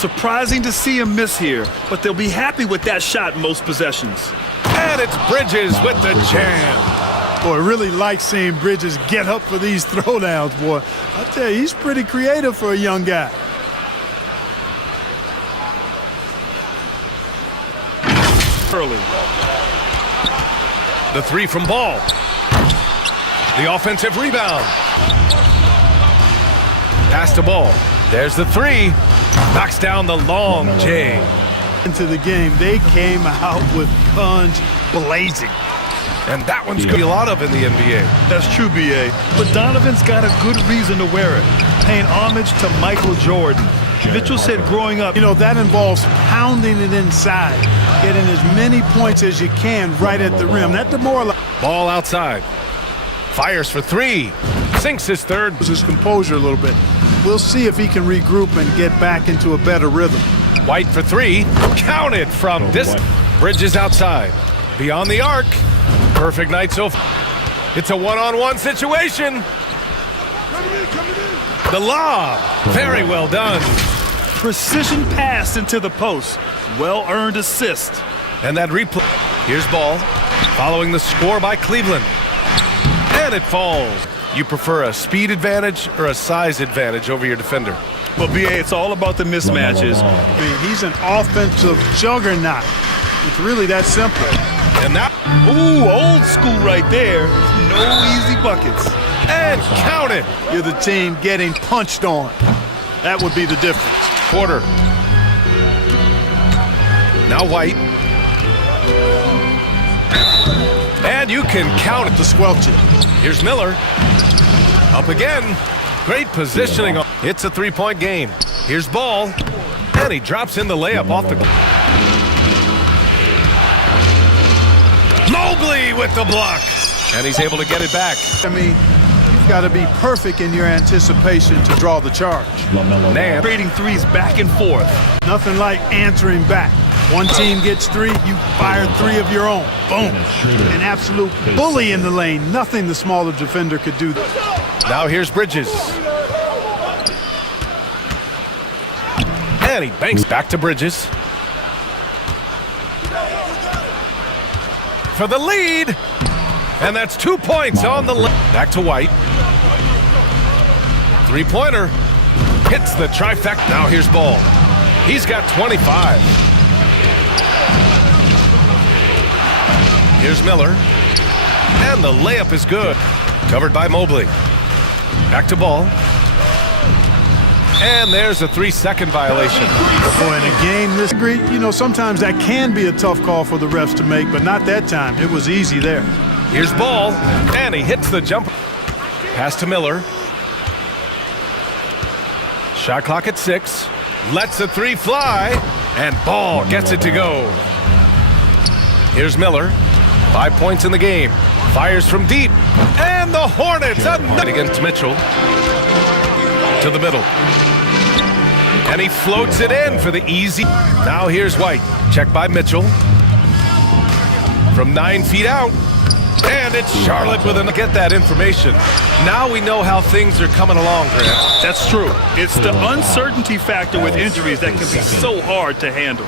Surprising to see him miss here, but they'll be happy with that shot most possessions. And it's Bridges with the jam. Boy, I really like seeing Bridges get up for these throwdowns, boy. I tell you, he's pretty creative for a young guy. Early. The three from Ball. The offensive rebound. Pass to Ball. There's the three. Knocks down the long J. Into the game, they came out with guns blazing. And that one's going to be a lot of in the NBA. That's true, B.A. But Donovan's got a good reason to wear it. Paying homage to Michael Jordan. Mitchell said growing up, you know, that involves pounding it inside, getting as many points as you can right at the rim. That demoralizes. Ball outside. Fires for three. Sinks his third. His composure a little bit. We'll see if he can regroup and get back into a better rhythm. White for three. Counted from distance. Bridges outside. Beyond the arc. Perfect night so far. It's a one-on-one situation. The lob. Very well done. Precision pass into the post. Well-earned assist. And that replay. Here's Ball. Following the score by Cleveland. And it falls. You prefer a speed advantage or a size advantage over your defender? Well, B.A., it's all about the mismatches. I mean, he's an offensive juggernaut. It's really that simple. And that. Ooh, old school right there. No easy buckets. And count it. You're the team getting punched on. That would be the difference. Quarter. Now White. And you can count it To squelch it. Here's Miller. Up again. Great positioning. It's a three-point game. Here's Ball. And he drops in the layup off the. Mobley with the block. And he's able to get it back. I mean, you've got to be perfect in your anticipation to draw the charge. Nam. Trading threes back and forth. Nothing like answering back. One team gets three, you fire three of your own. Boom. An absolute bully in the lane. Nothing the smaller defender could do. Now here's Bridges. And he banks back to Bridges. For the lead. And that's 2 points on the left. Back to White. Three-pointer. Hits the trifecta. Now here's Ball. He's got 25. Here's Miller. And the layup is good. Covered by Mobley. Back to Ball. And there's a 3-second violation. Boy, in a game this great, you know, sometimes that can be a tough call for the refs to make, but not that time. It was easy there. Here's Ball. And he hits the jumper. Pass to Miller. Shot clock at 6. Lets the three fly. And Ball gets it to go. Here's Miller. 5 points in the game. Fires from deep. And the Hornets against Mitchell. To the middle. And he floats it in for the easy. Now here's White. Checked by Mitchell. From 9 feet out. And it's Charlotte with a get that information. Now we know how things are coming along, Grant. That's true. It's the uncertainty factor with injuries that can be so hard to handle.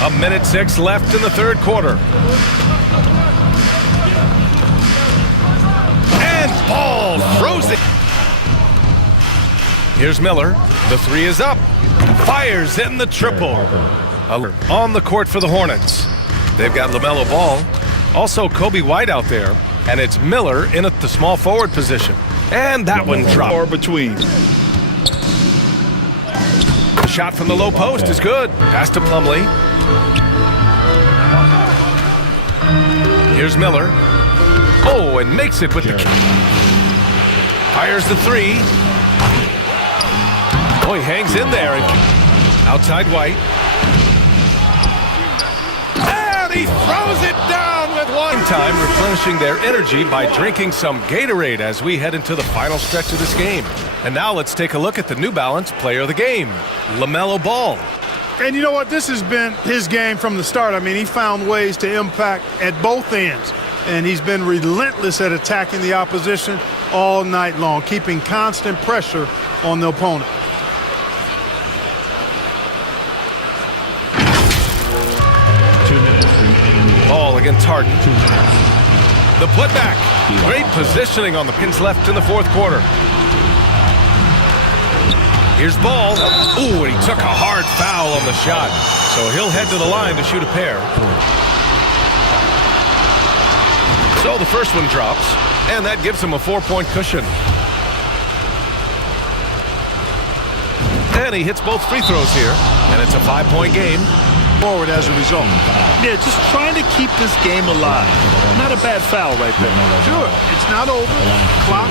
A minute 6 left in the third quarter. And Ball throws it. Here's Miller. The three is up. Fires in the triple. On the court for the Hornets. They've got Lamelo Ball. Also Kobe White out there. And it's Miller in at the small forward position. And that one dropped. Or between. The shot from the low post is good. Pass to Plumlee. Here's Miller. Oh, and makes it with the kick. Fires the three. Oh, he hangs in there. And outside White. And he throws it down with one time, replenishing their energy by drinking some Gatorade as we head into the final stretch of this game. And now let's take a look at the New Balance player of the game, Lamelo Ball. And you know what? This has been his game from the start. I mean, he found ways to impact at both ends. And he's been relentless at attacking the opposition. all night long, keeping constant pressure on the opponent. Ball against Harden. The putback. Great positioning on the pins left in the fourth quarter. Here's Ball. Ooh, and he took a hard foul on the shot. So he'll head to the line to shoot a pair. So the first one drops, and that gives him a 4-point cushion. And he hits both free throws here, and it's a 5-point game. Forward as a result. Yeah, just trying to keep this game alive. Not a bad foul right there. Sure, it's not over. Clock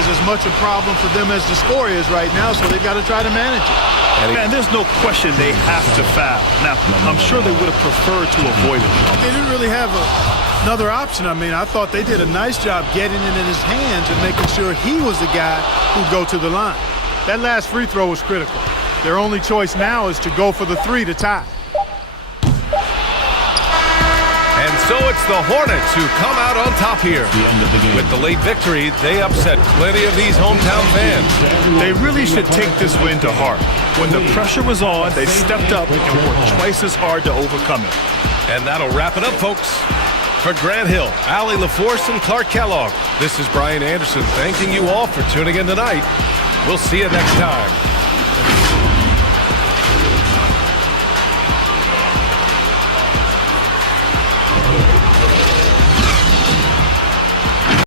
is as much a problem for them as the score is right now, so they've got to try to manage it. Man, there's no question they have to foul. Now, I'm sure they would have preferred to avoid it. They didn't really have another option. I mean, I thought they did a nice job getting it in his hands and making sure he was the guy who'd go to the line. That last free throw was critical. Their only choice now is to go for the 3 to tie. And so it's the Hornets who come out on top here. With the late victory, they upset plenty of these hometown fans. They really should take this win to heart. When the pressure was on, they stepped up and worked twice as hard to overcome it. And that'll wrap it up, folks. For Grant Hill, Allie LaForce, and Clark Kellogg, this is Brian Anderson thanking you all for tuning in tonight. We'll see you next time.